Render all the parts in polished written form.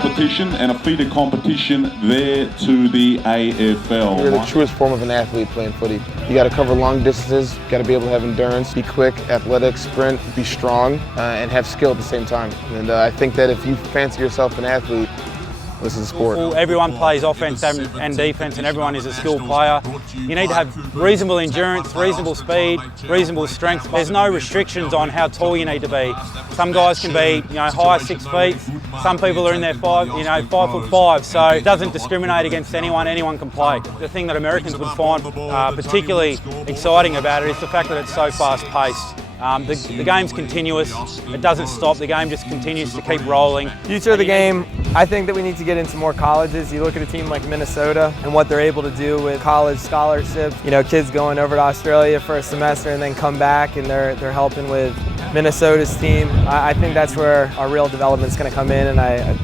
competition and a feeder competition there to the AFL. You're the truest form of an athlete playing footy. You got to cover long distances, you got to be able to have endurance, be quick, athletic, sprint, be strong, and have skill at the same time. And I think that if you fancy yourself an athlete, this is a sport. Well, everyone plays offense and defense, and everyone is a skilled player. You need to have reasonable endurance, reasonable speed, reasonable strength. There's no restrictions on how tall you need to be. Some guys can be, high 6 feet. Some people are in their 5'5", so it doesn't discriminate against anyone. Anyone can play. The thing that Americans would find particularly exciting about it is the fact that it's so fast-paced. The game's continuous, it doesn't stop, the game just continues to keep rolling. Future of the game, I think that we need to get into more colleges. You look at a team like Minnesota and what they're able to do with college scholarships. Kids going over to Australia for a semester and then come back and they're helping with Minnesota's team. I think that's where our real development's going to come in, and I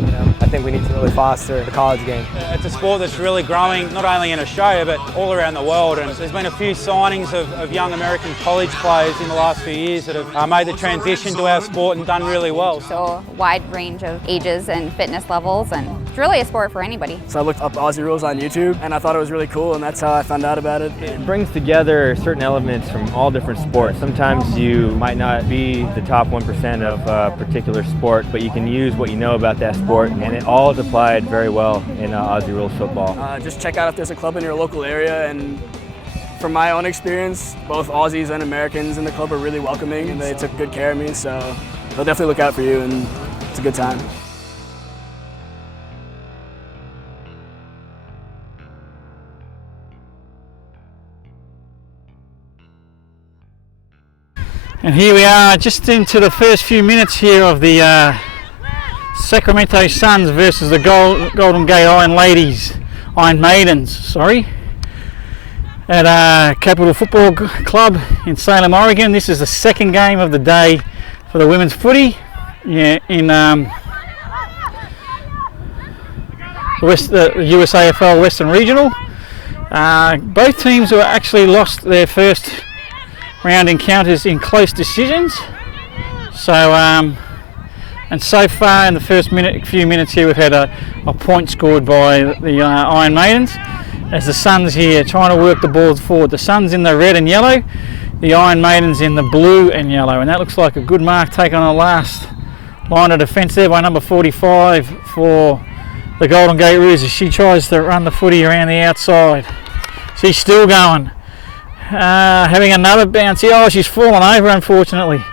think we need to really foster the college game. It's a sport that's really growing, not only in Australia but all around the world, and there's been a few signings of young American college players in the last few years that have made the transition to our sport and done really well. So a wide range of ages and fitness levels, and it's really a sport for anybody. So I looked up Aussie rules on YouTube and I thought it was really cool, and that's how I found out about it. It brings together certain elements from all different sports. Sometimes you might not be the top 1% of a particular sport, but you can use what you know about that sport, and it all is applied very well in Aussie rules football. Just check out if there's a club in your local area, and from my own experience, both Aussies and Americans in the club are really welcoming, and they took good care of me, so they'll definitely look out for you, and it's a good time. And here we are, just into the first few minutes here of the Sacramento Suns versus the Golden Gate Iron Maidens, at Capital Football Club in Salem, Oregon. This is the second game of the day for the women's footy in the USAFL Western Regional. Both teams have actually lost their first round encounters in close decisions. So, and so far in the first few minutes here, we've had a point scored by the Iron Maidens, as the Suns here trying to work the ball forward. The Suns in the red and yellow, the Iron Maidens in the blue and yellow, and that looks like a good mark taken on the last line of defence there by number 45 for the Golden Gate Roos as she tries to run the footy around the outside. She's still going. Having another bounce here. Oh, she's fallen over unfortunately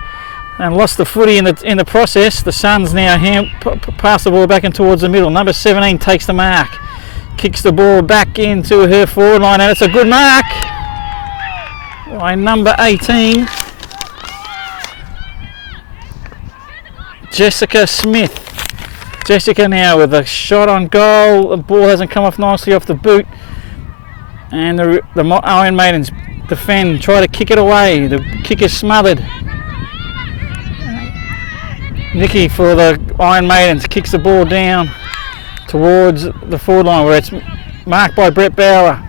and lost the footy in the process. The Suns now pass the ball back in towards the middle. Number 17 takes the mark, kicks the ball back into her forward line, and it's a good mark by number 18, Jessica Smith. Jessica now with a shot on goal. The ball hasn't come off nicely off the boot, and the Iron Maidens defend, try to kick it away. The kick is smothered. Nikki for the Iron Maidens kicks the ball down towards the forward line where it's marked by Brett Bauer.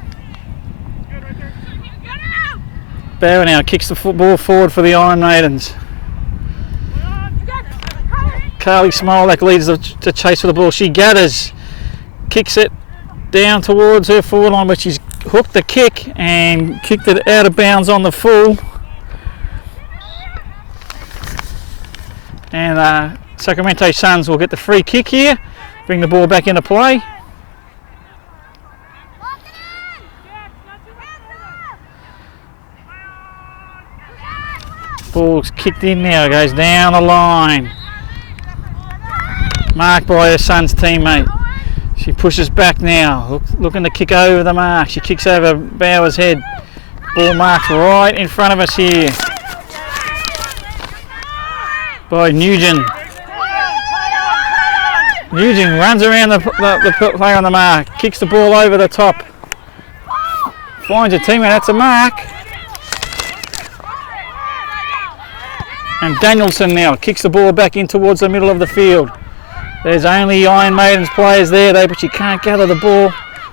Bauer now kicks the football forward for the Iron Maidens. Carly Smolak leads the chase for the ball. She gathers, kicks it down towards her forward line, but she's hooked the kick and kicked it out of bounds on the full. And Sacramento Suns will get the free kick here, bring the ball back into play. Ball's kicked in now, goes down the line. Marked by her Suns teammate. She pushes back now, looking to kick over the mark. She kicks over Bauer's head. Ball marked right in front of us here by Nugent. Nugent runs around the player on the mark, kicks the ball over the top. Finds a teammate, that's a mark. And Danielson now kicks the ball back in towards the middle of the field. There's only Iron Maidens players there though, but she can't gather the ball.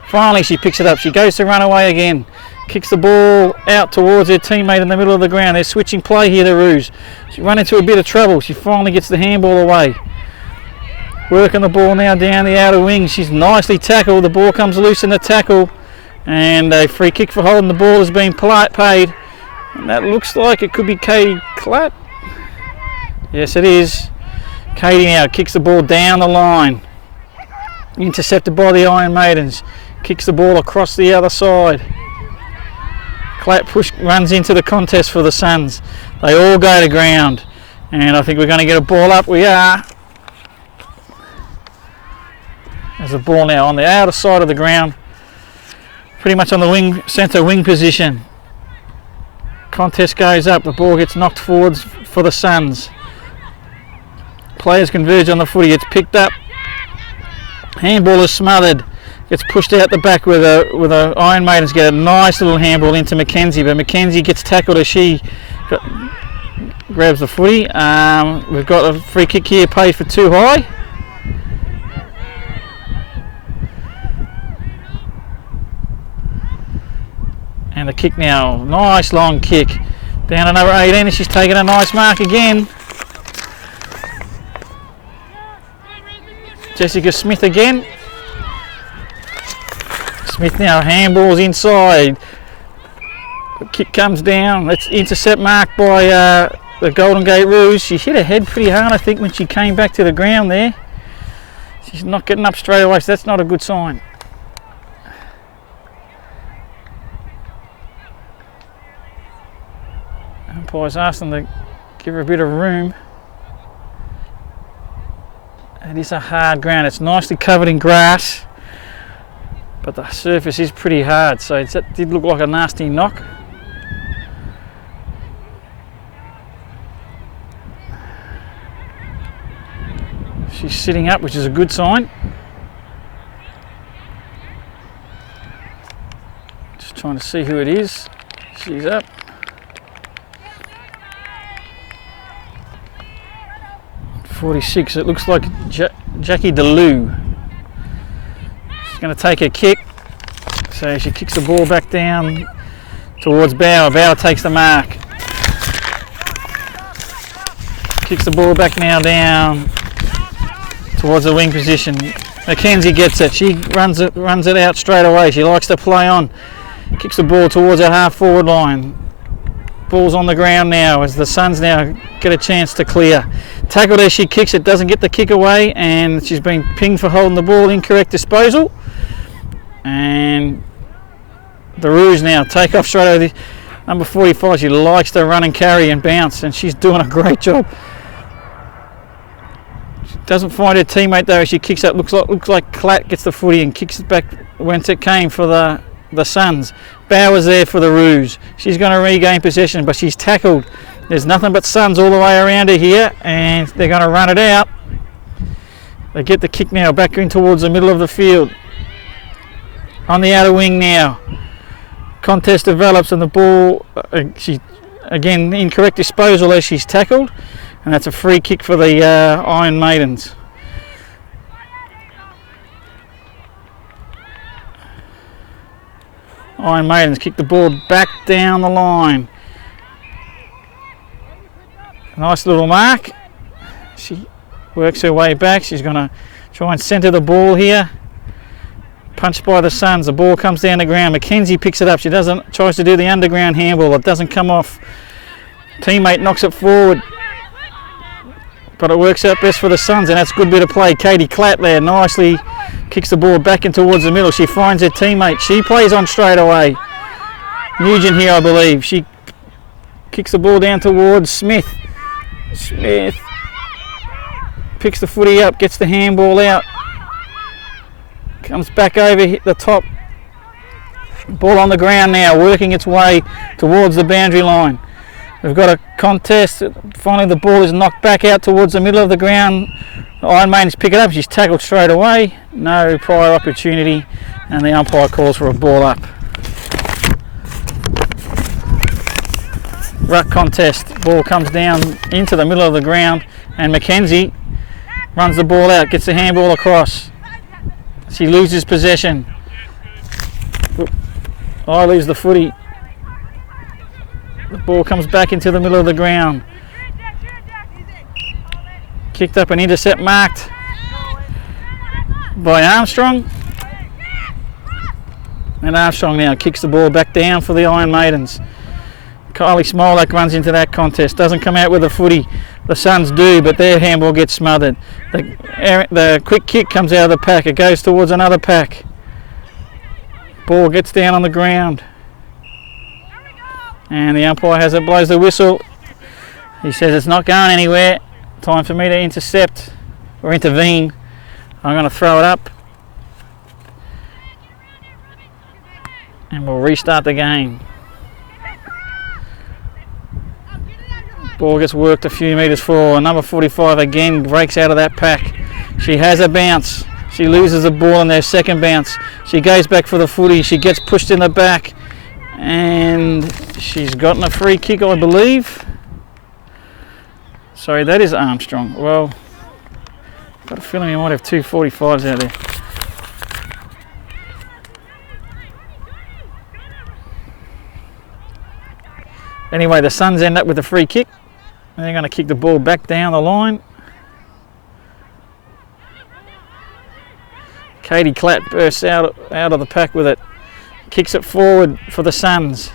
Finally she picks it up, she goes to run away again. Kicks the ball out towards her teammate in the middle of the ground. They're switching play here, the Roos. She run into a bit of trouble. She finally gets the handball away. working the ball now down the outer wing. She's nicely tackled. The ball comes loose in the tackle, and a free kick for holding the ball has been paid. And that looks like it could be Katie Klatt. Yes, it is. Katie now kicks the ball down the line. Intercepted by the Iron Maidens. Kicks the ball across the other side. Klatt runs into the contest for the Suns. They all go to ground. And I think we're going to get a ball up. We are. There's a ball now on the outer side of the ground. Pretty much on the centre wing position. Contest goes up. The ball gets knocked forwards for the Suns. Players converge on the footy. It's picked up. Handball is smothered. Gets pushed out the back with a Iron Maidens get a nice little handball into Mackenzie, but Mackenzie gets tackled as she grabs the footy. We've got a free kick here paid for too high. And the kick now, nice long kick. Down to number 18 and she's taking a nice mark again. Jessica Smith again. Smith now handballs inside. The kick comes down. Let's intercept marked by the Golden Gate Rouge. She hit her head pretty hard, I think, when she came back to the ground there. She's not getting up straight away, so that's not a good sign. Umpire's asked them to give her a bit of room. It is a hard ground. It's nicely covered in grass, but the surface is pretty hard, so that did look like a nasty knock. She's sitting up, which is a good sign. Just trying to see who it is. She's up. .46, it looks like Jackie DeLue. She's going to take a kick, so she kicks the ball back down towards Bauer. Bauer takes the mark. Kicks the ball back now down towards the wing position. Mackenzie gets it. She runs it out straight away. She likes to play on. Kicks the ball towards that half forward line. Ball's on the ground now as the Suns now get a chance to clear. Tackled as she kicks it, doesn't get the kick away, and she's been pinged for holding the ball. Incorrect disposal. And the Rouge now take off straight over. Number 45, she likes to run and carry and bounce, and she's doing a great job. She doesn't find her teammate though as she kicks it. Looks like Klatt gets the footy and kicks it back whence it came for the Suns. Bauer's there for the Rouge. She's going to regain possession, but she's tackled. There's nothing but Suns all the way around her here, and they're going to run it out. They get the kick now back in towards the middle of the field. On the outer wing now. Contest develops and the ball, she again incorrect disposal as she's tackled, and that's a free kick for the Iron Maidens. Iron Maidens kick the ball back down the line. Nice little mark. She works her way back. She's going to try and centre the ball here. Punched by the Suns. The ball comes down the ground. Mackenzie picks it up. She tries to do the underground handball. It doesn't come off. Teammate knocks it forward. But it works out best for the Suns, and that's a good bit of play. Katie Klatt there nicely kicks the ball back in towards the middle. She finds her teammate. She plays on straight away. Nugent here, I believe. She kicks the ball down towards Smith. Smith picks the footy up, gets the handball out. Comes back over, hit the top. Ball on the ground now, working its way towards the boundary line. We've got a contest. Finally the ball is knocked back out towards the middle of the ground. The Iron Maidens pick it up. She's tackled straight away. No prior opportunity, and the umpire calls for a ball up. Ruck contest. Ball comes down into the middle of the ground, and Mackenzie runs the ball out, gets the handball across. She loses possession. I lose the footy. The ball comes back into the middle of the ground. Kicked up and intercept marked. by Armstrong. And Armstrong now kicks the ball back down for the Iron Maidens. Kylie Smolak runs into that contest, doesn't come out with a footy. The Suns do, but their handball gets smothered. The quick kick comes out of the pack, it goes towards another pack. Ball gets down on the ground. And the umpire has it, blows the whistle. He says it's not going anywhere. Time for me to intercept or intervene. I'm going to throw it up. And we'll restart the game. Ball gets worked a few metres forward. Number 45 again breaks out of that pack. She has a bounce. She loses the ball in their second bounce. She goes back for the footy. She gets pushed in the back. And she's gotten a free kick, I believe. Sorry, that is Armstrong. Well, I've got a feeling we might have two 45s out there. Anyway, the Suns end up with a free kick. And they're going to kick the ball back down the line. Katie Klatt bursts out of the pack with it. Kicks it forward for the Suns.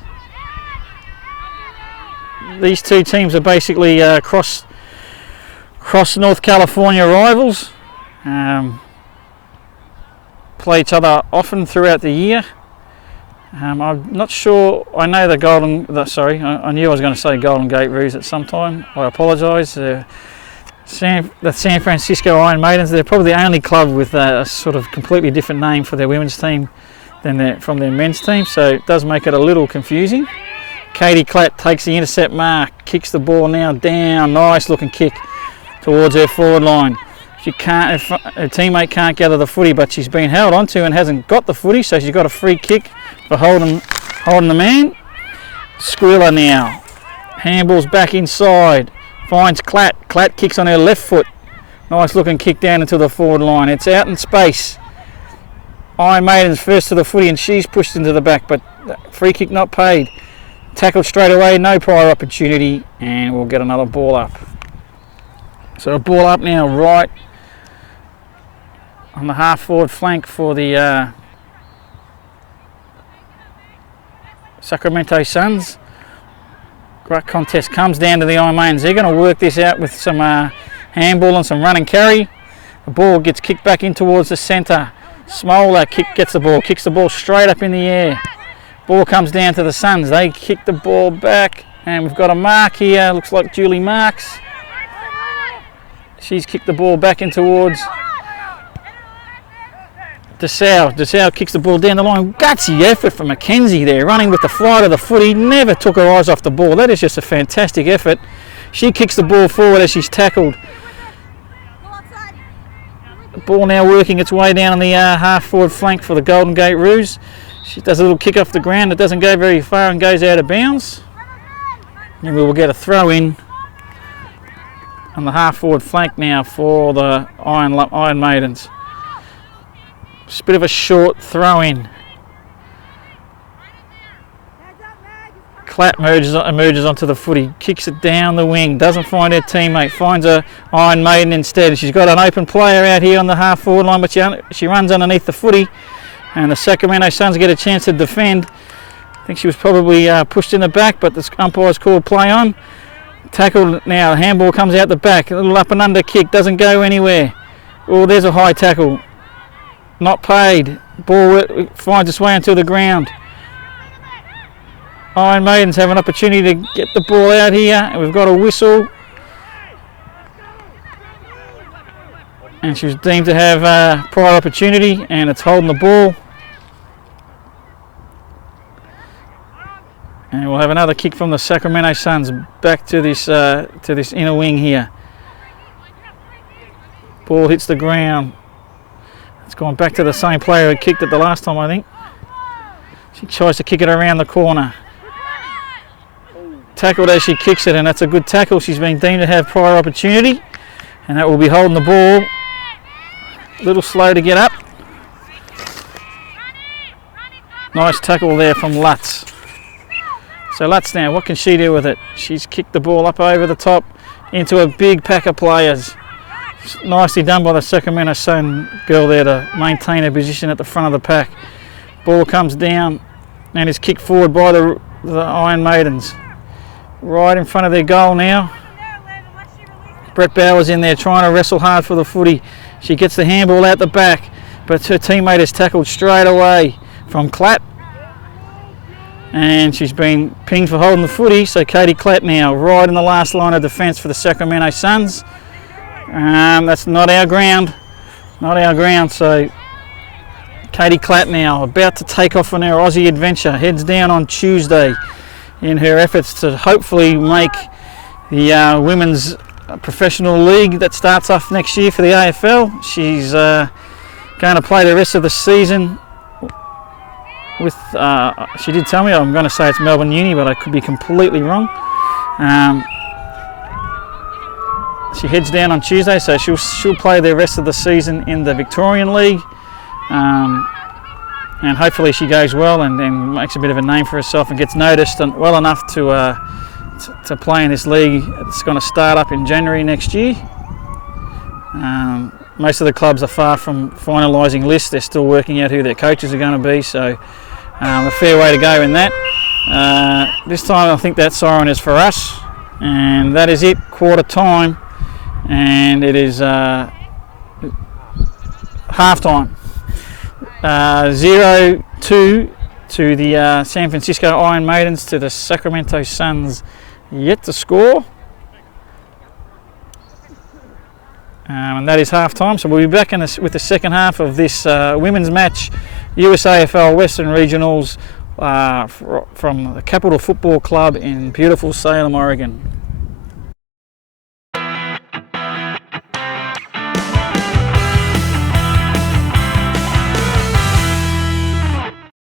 These two teams are basically cross North California rivals. Play each other often throughout the year. I'm not sure. I know I knew I was going to say Golden Gate Roos at some time. I apologise. The San Francisco Iron Maidens, they're probably the only club with a sort of completely different name for their women's team than from their men's team, so it does make it a little confusing. Katie Klatt takes the intercept mark, kicks the ball now down, nice looking kick towards her forward line. Her teammate can't gather the footy, but she's been held onto and hasn't got the footy, so she's got a free kick for holding the man. Squilla now. Handballs back inside. Finds Klatt. Klatt kicks on her left foot. Nice looking kick down into the forward line. It's out in space. Iron Maidens first to the footy and she's pushed into the back, but free kick not paid. Tackled straight away, no prior opportunity, and we'll get another ball up. So a ball up now right on the half forward flank for the Sacramento Suns. Great contest comes down to the Iron Maidens. They're going to work this out with some handball and some run and carry. The ball gets kicked back in towards the centre. Smola gets the ball, kicks the ball straight up in the air. Ball comes down to the Suns. They kick the ball back, and we've got a mark here. Looks like Julie Marks. She's kicked the ball back in towards DeSalle. DeSalle kicks the ball down the line. Gutsy effort from Mackenzie there, running with the flight of the footy. Never took her eyes off the ball. That is just a fantastic effort. She kicks the ball forward as she's tackled. The ball now working its way down on the half forward flank for the Golden Gate Roos. She does a little kick off the ground. It doesn't go very far and goes out of bounds. And we will get a throw in on the half forward flank now for the Iron Maidens. Just a bit of a short throw in. Klatt emerges onto the footy, kicks it down the wing, doesn't find her teammate, finds a Iron Maiden instead. She's got an open player out here on the half forward line, but she runs underneath the footy, and the Sacramento Suns get a chance to defend. I think she was probably pushed in the back, but the umpire's called play on. Tackled now, handball comes out the back, a little up and under kick, doesn't go anywhere. Oh, there's a high tackle. Not paid. Ball finds its way onto the ground. Iron Maidens have an opportunity to get the ball out here, and we've got a whistle. And she was deemed to have prior opportunity, and it's holding the ball. And we'll have another kick from the Sacramento Suns back to this inner wing here. Ball hits the ground. It's gone back to the same player who kicked it the last time, I think. She tries to kick it around the corner. Tackled as she kicks it, and that's a good tackle. She's been deemed to have prior opportunity, and that will be holding the ball. A little slow to get up. Nice tackle there from Lutz. So Lutz now, what can she do with it? She's kicked the ball up over the top into a big pack of players. Nicely done by the Sacramento Sun girl there to maintain her position at the front of the pack. Ball comes down and is kicked forward by the Iron Maidens. Right in front of their goal now. Brett Bauer's in there trying to wrestle hard for the footy. She gets the handball out the back, but her teammate is tackled straight away from Clatt. And she's been pinged for holding the footy, so Katie Clatt now right in the last line of defence for the Sacramento Suns. That's not our ground, so Katie Clatt now about to take off on her Aussie adventure, heads down on Tuesday in her efforts to hopefully make the women's professional league that starts off next year for the AFL. She's going to play the rest of the season with, she did tell me, I'm going to say it's Melbourne Uni, but I could be completely wrong. She heads down on Tuesday, so she'll play the rest of the season in the Victorian League, and hopefully she goes well and makes a bit of a name for herself and gets noticed and well enough to play in this league. It's going to start up in January next year. Most of the clubs are far from finalising lists. They're still working out who their coaches are going to be, so a fair way to go in that. This time I think that siren is for us, and that is it, quarter time, and it is half time. 0-2 to the San Francisco Iron Maidens, to the Sacramento Suns yet to score. And that is half time, so we'll be back with the second half of this women's match, USAFL Western Regionals from the Capital Football Club in beautiful Salem, Oregon.